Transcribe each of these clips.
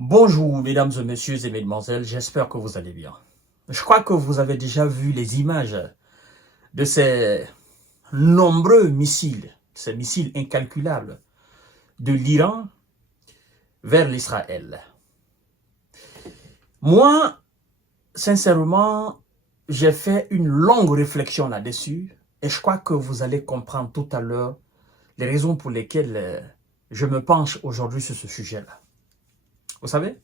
Bonjour mesdames et messieurs et mesdemoiselles, j'espère que vous allez bien. Je crois que vous avez déjà vu les images de ces nombreux missiles, ces missiles incalculables de l'Iran vers l'Israël. Moi, sincèrement, j'ai fait une longue réflexion là-dessus et je crois que vous allez comprendre tout à l'heure les raisons pour lesquelles je me penche aujourd'hui sur ce sujet-là. Vous savez,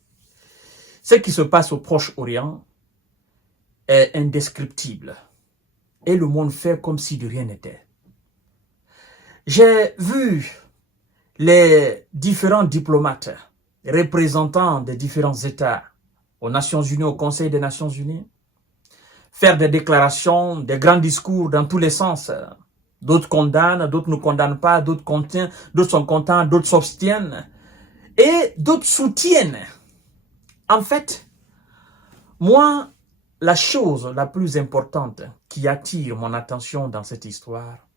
ce qui se passe au Proche-Orient est indescriptible et le monde fait comme si de rien n'était. J'ai vu les différents diplomates, représentants des différents États aux Nations Unies, au Conseil des Nations Unies, faire des déclarations, des grands discours dans tous les sens. D'autres condamnent, d'autres ne condamnent pas, d'autres sont contents, d'autres s'abstiennent et d'autres soutiennent. En fait, moi, la chose la plus importante qui attire mon attention dans cette histoire,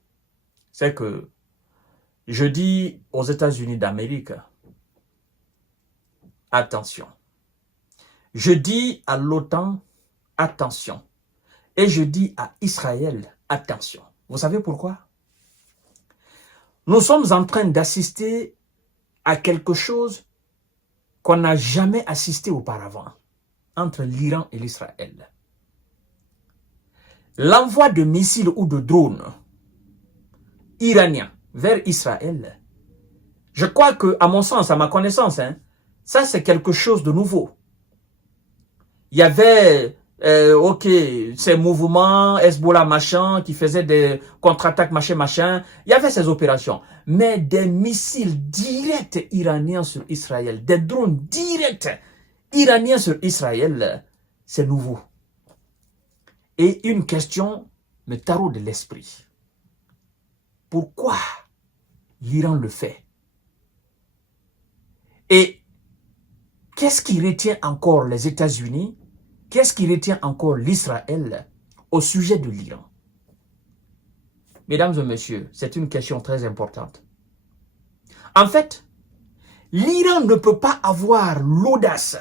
c'est que je dis aux États-Unis d'Amérique, attention. Je dis à l'OTAN, attention. Et je dis à Israël, attention. Vous savez pourquoi? Nous sommes en train d'assister à quelque chose qu'on n'a jamais assisté auparavant entre l'Iran et l'Israël. L'envoi de missiles ou de drones iraniens vers Israël, je crois que, à mon sens, à ma connaissance, ça c'est quelque chose de nouveau. Il y avait, ces mouvements, Hezbollah machin, qui faisaient des contre-attaques machin, il y avait ces opérations. Mais des missiles directs iraniens sur Israël, des drones directs iraniens sur Israël, c'est nouveau. Et une question me taraude l'esprit. Pourquoi l'Iran le fait? Et qu'est-ce qui retient encore les États-Unis? Qu'est-ce qui retient encore l'Israël au sujet de l'Iran? Mesdames et messieurs, c'est une question très importante. En fait, l'Iran ne peut pas avoir l'audace,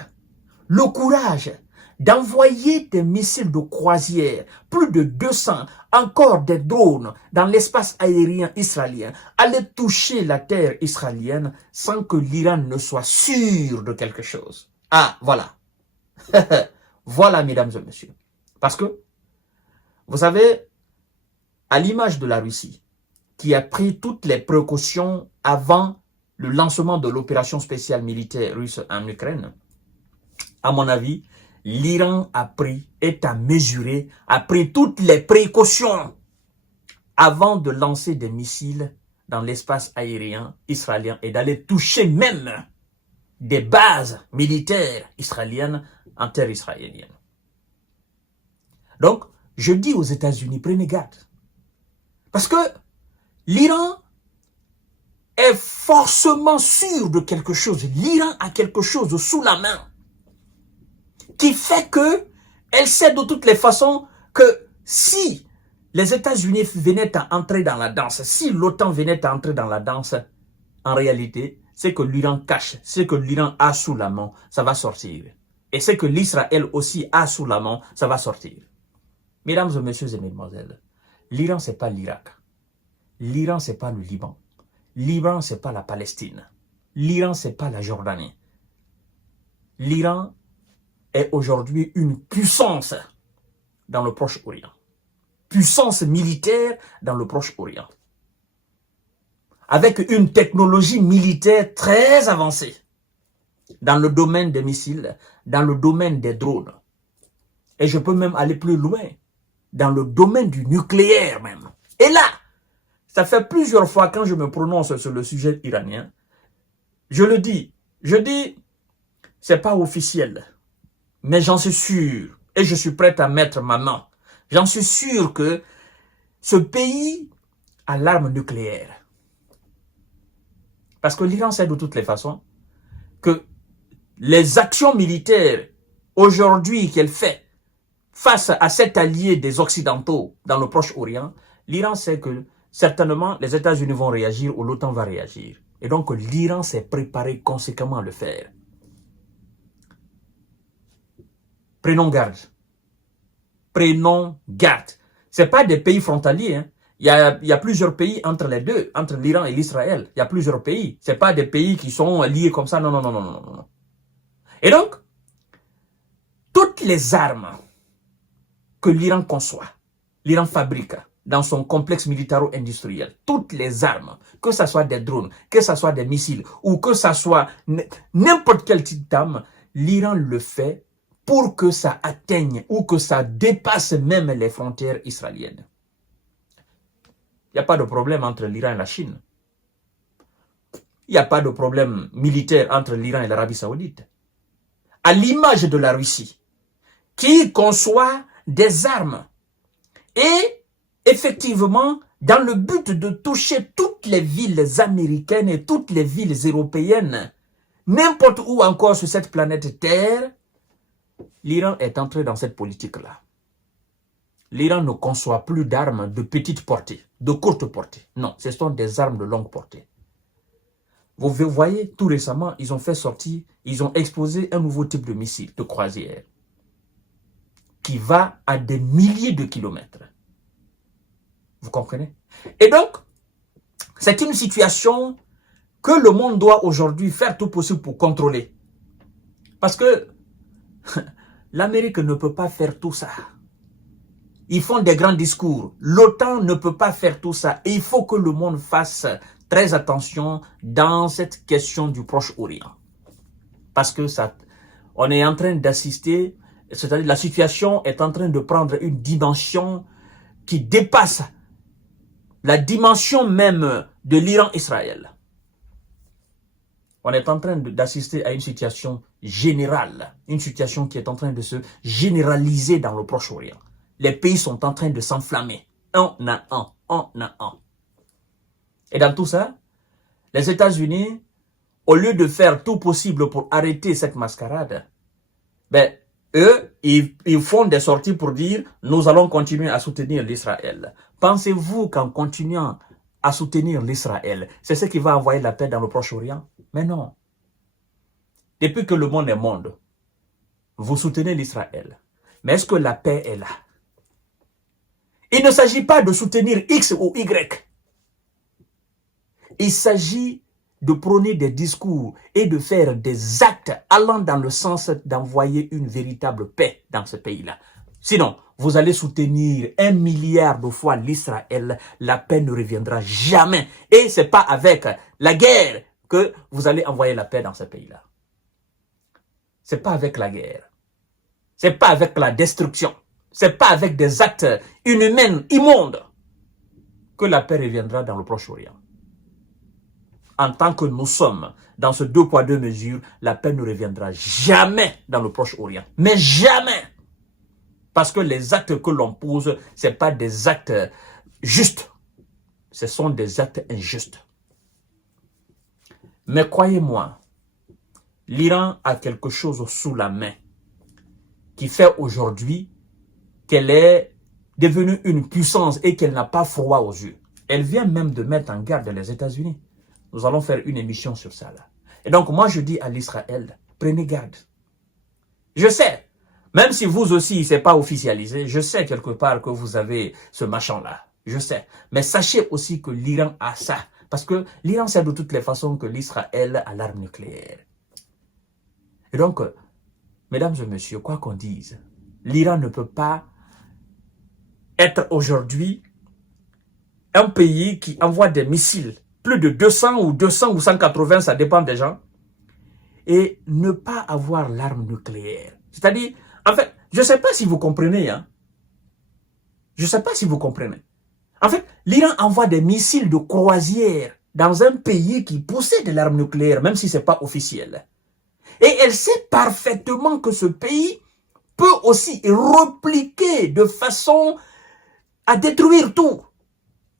le courage d'envoyer des missiles de croisière, plus de 200, encore des drones dans l'espace aérien israélien, aller toucher la terre israélienne sans que l'Iran ne soit sûr de quelque chose. Ah, voilà. Voilà, mesdames et messieurs. Parce que, vous savez, à l'image de la Russie, qui a pris toutes les précautions avant le lancement de l'opération spéciale militaire russe en Ukraine, à mon avis, l'Iran est à mesurer, a pris toutes les précautions avant de lancer des missiles dans l'espace aérien israélien et d'aller toucher même des bases militaires israéliennes en terre israélienne. Donc, je dis aux États-Unis, prenez garde. Parce que l'Iran est forcément sûr de quelque chose. L'Iran a quelque chose sous la main qui fait que elle sait de toutes les façons que si les États-Unis venaient à entrer dans la danse, si l'OTAN venait à entrer dans la danse, en réalité, c'est que l'Iran cache, c'est que l'Iran a sous la main, ça va sortir. Et c'est que l'Israël aussi a sous la main, ça va sortir. Mesdames et messieurs et mesdemoiselles, l'Iran, c'est pas l'Irak. L'Iran, c'est pas le Liban. L'Iran, c'est pas la Palestine. L'Iran, c'est pas la Jordanie. L'Iran est aujourd'hui une puissance dans le Proche-Orient. Puissance militaire dans le Proche-Orient. Avec une technologie militaire très avancée dans le domaine des missiles, dans le domaine des drones. Et je peux même aller plus loin, dans le domaine du nucléaire même. Et là, ça fait plusieurs fois quand je me prononce sur le sujet iranien, je dis, c'est pas officiel, mais j'en suis sûr, et je suis prêt à mettre ma main, j'en suis sûr que ce pays a l'arme nucléaire. Parce que l'Iran sait de toutes les façons que les actions militaires aujourd'hui qu'elle fait face à cet allié des Occidentaux dans le Proche-Orient, l'Iran sait que certainement les États-Unis vont réagir ou l'OTAN va réagir. Et donc l'Iran s'est préparé conséquemment à le faire. Prenons garde. Prenons garde. Ce n'est pas des pays frontaliers. Hein. Il y a plusieurs pays entre les deux, entre l'Iran et l'Israël. Il y a plusieurs pays. Ce n'est pas des pays qui sont liés comme ça. Non, non, non, non, non, non. Et donc, toutes les armes que l'Iran conçoit, l'Iran fabrique dans son complexe militaro-industriel, toutes les armes, que ce soit des drones, que ce soit des missiles, ou que ce soit n'importe quel type d'arme, l'Iran le fait pour que ça atteigne ou que ça dépasse même les frontières israéliennes. Il n'y a pas de problème entre l'Iran et la Chine. Il n'y a pas de problème militaire entre l'Iran et l'Arabie Saoudite. À l'image de la Russie, qui conçoit des armes et effectivement, dans le but de toucher toutes les villes américaines et toutes les villes européennes, n'importe où encore sur cette planète Terre, l'Iran est entré dans cette politique-là. L'Iran ne conçoit plus d'armes de petite portée, de courte portée. Non, ce sont des armes de longue portée. Vous voyez, tout récemment, ils ont fait sortir, ils ont exposé un nouveau type de missile de croisière qui va à des milliers de kilomètres. Vous comprenez? Et donc, c'est une situation que le monde doit aujourd'hui faire tout possible pour contrôler. Parce que l'Amérique ne peut pas faire tout ça. Ils font des grands discours. L'OTAN ne peut pas faire tout ça. Et il faut que le monde fasse très attention dans cette question du Proche-Orient. Parce que ça, on est en train d'assister, c'est-à-dire la situation est en train de prendre une dimension qui dépasse la dimension même de l'Iran-Israël. On est en train d'assister à une situation générale, une situation qui est en train de se généraliser dans le Proche-Orient. Les pays sont en train de s'enflammer, un à un, un à un. Et dans tout ça, les États-Unis, au lieu de faire tout possible pour arrêter cette mascarade, ben, eux, ils font des sorties pour dire « Nous allons continuer à soutenir l'Israël ». Pensez-vous qu'en continuant à soutenir l'Israël, c'est ce qui va envoyer la paix dans le Proche-Orient? Mais non. Depuis que le monde est monde, vous soutenez l'Israël. Mais est-ce que la paix est là? Il ne s'agit pas de soutenir X ou Y. Il s'agit de prôner des discours et de faire des actes allant dans le sens d'envoyer une véritable paix dans ce pays-là. Sinon, vous allez soutenir 1 milliard de fois l'Israël, la paix ne reviendra jamais. Et ce n'est pas avec la guerre que vous allez envoyer la paix dans ce pays-là. Ce n'est pas avec la guerre. Ce n'est pas avec la destruction. Ce n'est pas avec des actes inhumains, immondes, que la paix reviendra dans le Proche-Orient. En tant que nous sommes dans ce 2 poids 2 mesures, la paix ne reviendra jamais dans le Proche-Orient. Mais jamais! Parce que les actes que l'on pose, ce n'est pas des actes justes. Ce sont des actes injustes. Mais croyez-moi, l'Iran a quelque chose sous la main qui fait aujourd'hui qu'elle est devenue une puissance et qu'elle n'a pas froid aux yeux. Elle vient même de mettre en garde les États-Unis. Nous allons faire une émission sur ça là. Et donc moi je dis à l'Israël, prenez garde. Je sais, même si vous aussi ce n'est pas officialisé, je sais quelque part que vous avez ce machin-là. Je sais. Mais sachez aussi que l'Iran a ça. Parce que l'Iran sait de toutes les façons que l'Israël a l'arme nucléaire. Et donc, mesdames et messieurs, quoi qu'on dise, l'Iran ne peut pas être aujourd'hui un pays qui envoie des missiles, plus de 200 ou 180, ça dépend des gens, et ne pas avoir l'arme nucléaire. C'est-à-dire, en fait, je ne sais pas si vous comprenez, hein. Je ne sais pas si vous comprenez. En fait, l'Iran envoie des missiles de croisière dans un pays qui possède l'arme nucléaire, même si ce n'est pas officiel. Et elle sait parfaitement que ce pays peut aussi repliquer de façon à détruire tout.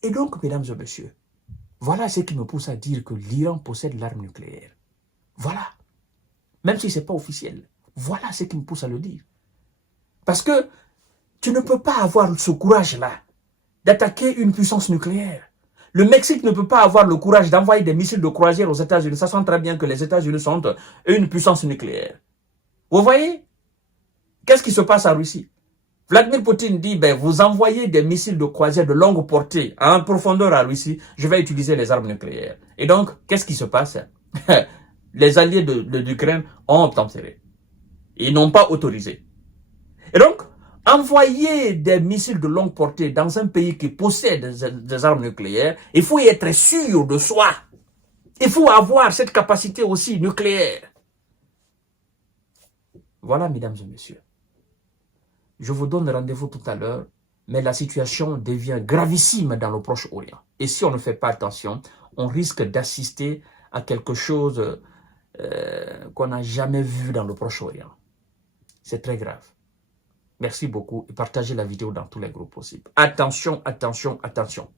Et donc, mesdames et messieurs, voilà ce qui me pousse à dire que l'Iran possède l'arme nucléaire. Voilà. Même si ce n'est pas officiel. Voilà ce qui me pousse à le dire. Parce que tu ne peux pas avoir ce courage-là d'attaquer une puissance nucléaire. Le Mexique ne peut pas avoir le courage d'envoyer des missiles de croisière aux États-Unis, sachant très bien que les États-Unis sont une puissance nucléaire. Vous voyez? Qu'est-ce qui se passe en Russie? Vladimir Poutine dit, ben, vous envoyez des missiles de croisière de longue portée en profondeur en Russie, je vais utiliser les armes nucléaires. Et donc, qu'est-ce qui se passe? Les alliés de l'Ukraine ont obtempéré. Ils n'ont pas autorisé. Et donc, envoyer des missiles de longue portée dans un pays qui possède des armes nucléaires, il faut y être sûr de soi. Il faut avoir cette capacité aussi nucléaire. Voilà, mesdames et messieurs. Je vous donne rendez-vous tout à l'heure, mais la situation devient gravissime dans le Proche-Orient. Et si on ne fait pas attention, on risque d'assister à quelque chose qu'on n'a jamais vu dans le Proche-Orient. C'est très grave. Merci beaucoup et partagez la vidéo dans tous les groupes possibles. Attention, attention, attention.